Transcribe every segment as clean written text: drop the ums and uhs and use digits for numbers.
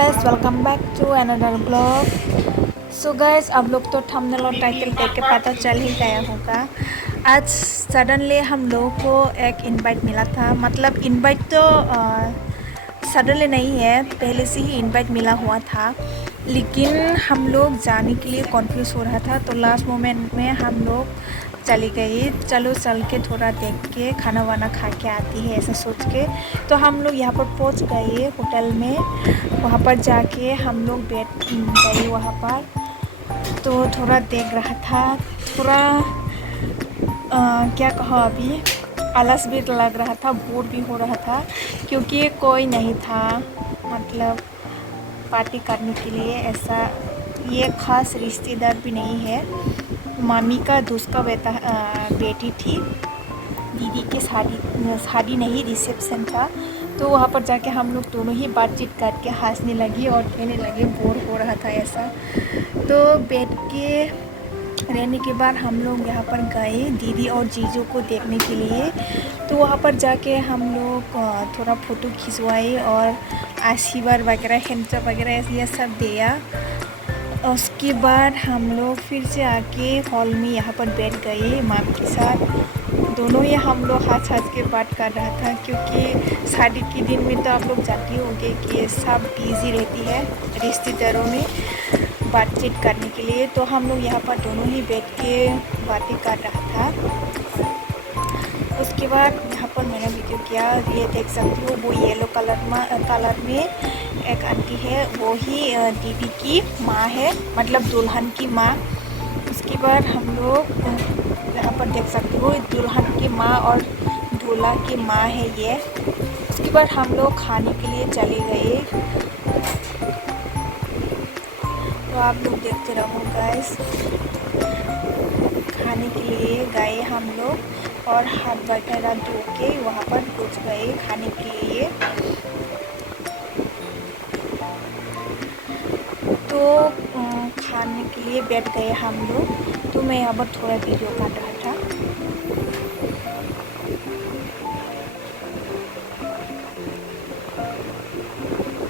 Guys, welcome back to another blog. So guys, आप लोग तो थंबनेल और टाइटल देख के पता चल ही गया होगा। आज सडनली हम लोगों को एक इनवाइट मिला था। मतलब इनवाइट तो सडनली नहीं है, पहले से ही इनवाइट मिला हुआ था, लेकिन हम लोग जाने के लिए कन्फ्यूज़ हो रहा था। तो लास्ट मोमेंट में हम लोग चली गई, चलो चल के थोड़ा देख के खाना वाना खा के आती है ऐसा सोच के। तो हम लोग यहाँ पर पहुँच गए होटल में। वहाँ पर जाके हम लोग बैठ गए वहाँ पर। तो थोड़ा देख रहा था, थोड़ा क्या कहो, अभी आलस भी लग रहा था, बोर भी हो रहा था क्योंकि कोई नहीं था मतलब पार्टी करने के लिए। ऐसा ये ख़ास रिश्तेदार भी नहीं है, मामी का दोस्त का बेटी थी। दीदी की शादी नहीं, रिसेप्शन था। तो वहाँ पर जाके हम लोग दोनों ही बातचीत करके हंसने लगी और कहने लगे, बोर हो रहा था ऐसा। तो बैठ के रहने के बाद हम लोग यहाँ पर गए दीदी और जीजू को देखने के लिए। तो वहाँ पर जाके हम लोग थोड़ा फ़ोटो खिंचवाए और आशीर्वाद वगैरह, हैंडशेक वगैरह ये सब दिया। उसके बाद हम लोग फिर से आके हॉल में यहाँ पर बैठ गए माम के साथ। दोनों ही हम लोग हंस हंस के बात कर रहा था क्योंकि शादी के दिन में तो आप लोग जानते होंगे कि सब बिज़ी रहती है रिश्तेदारों में बातचीत करने के लिए। तो हम लोग यहाँ पर दोनों ही बैठ के बातें कर रहा था। उसके बाद यहाँ पर मैंने वीडियो किया, ये देख सकती हो, वो येलो कलर में एक आंटी है, वो ही दीदी की माँ है, मतलब दुल्हन की माँ। उसके बाद हम लोग यहाँ पर देख सकते हो, दुल्हन की माँ और दूल्हा की माँ है ये। उसके बाद हम लोग खाने के लिए चले गए। तो आप लोग देखते रहो गाइस। खाने के लिए गए हम लोग और हाथ वगैरह धो के वहाँ पर पहुँच गए खाने के लिए। तो खाने के लिए बैठ गए हम लोग। तो मैं यहाँ पर थोड़ा वीडियो काट रहा था।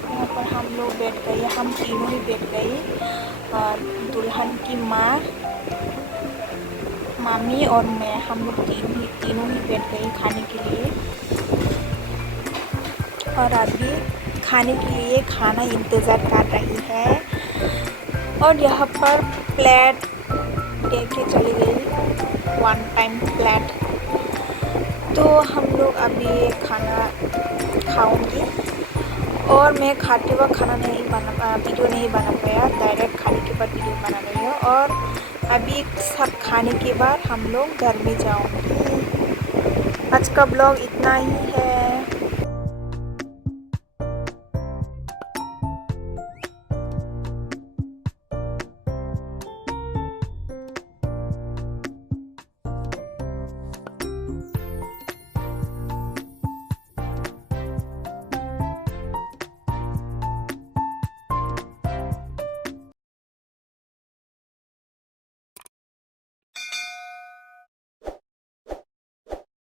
यहाँ पर हम लोग बैठ गए, हम तीनों ही बैठ गए, दुल्हन की माँ, मामी और मैं, हम लोग तीनों ही बैठ गए खाने के लिए। और अभी खाने के लिए खाना इंतज़ार कर रही है। और यहाँ पर प्लेट लेके चली गई, वन टाइम प्लेट। तो हम लोग अभी खाना खाऊंगी और मैं खाते वक्त वीडियो नहीं बना पाया, डायरेक्ट खाने के बाद वीडियो बना रही हूँ। और अभी सब खाने के बाद हम लोग घर में जाऊंगी। आज का ब्लॉग इतना ही है।